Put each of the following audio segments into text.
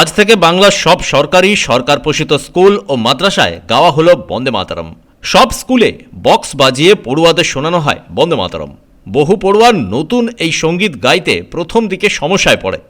আজ থেকে বাংলার সব সরকারি সরকার পোষিত স্কুল ও মাদ্রাসায় গাওয়া হলো বন্দে মাতরম। সব স্কুলে বক্স বাজিয়ে পড়ুয়াদের শোনানো হয় বন্দে মাতরম। বহু পড়ুয়ার নতুন এই সঙ্গীত গাইতে প্রথম দিকে সমস্যায় পড়ে।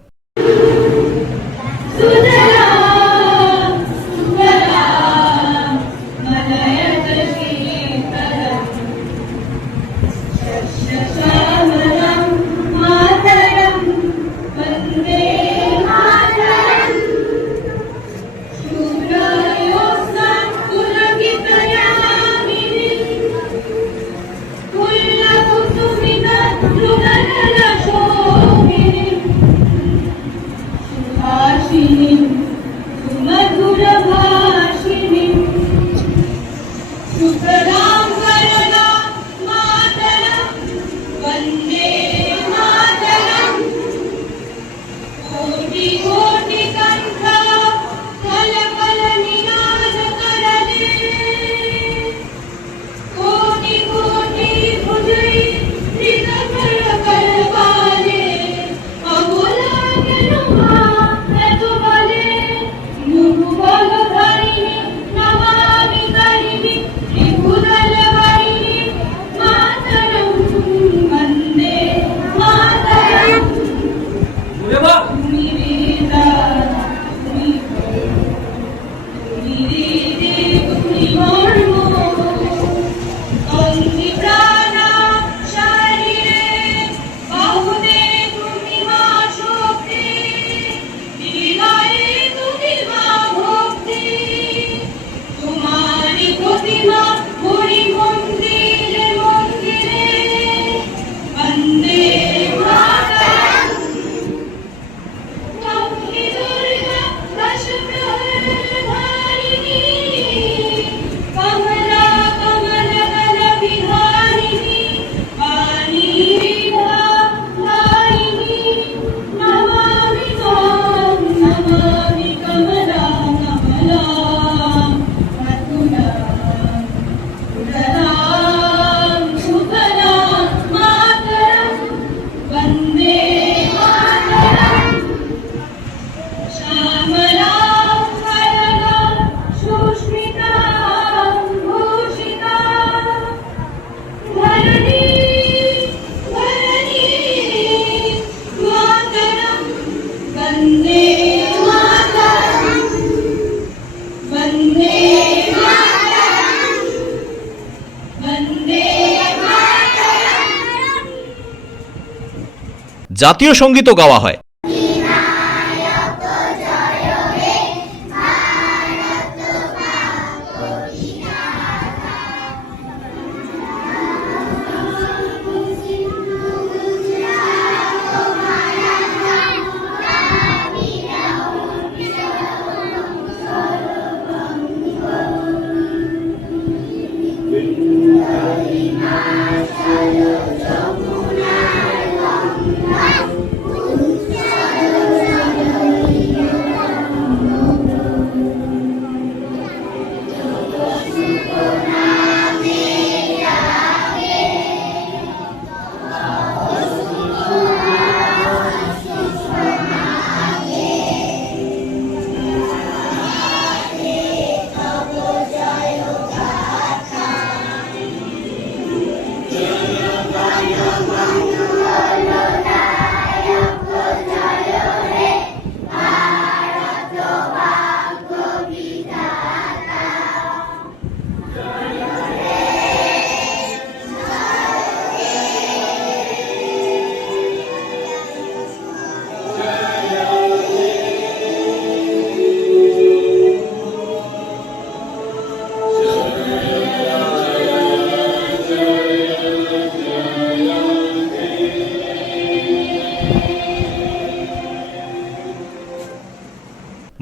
জাতীয় সঙ্গীতও গাওয়া হয়।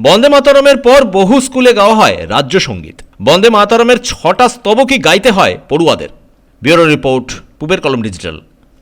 বন্দে মাতরমের পর বহু স্কুলে গাওয়া হয় রাজ্য সঙ্গীত। বন্দে মাতরমের ৬টা স্তবকই গাইতে হয় পড়ুয়াদের। ব্যুরো রিপোর্ট, পূবের কলম ডিজিটাল।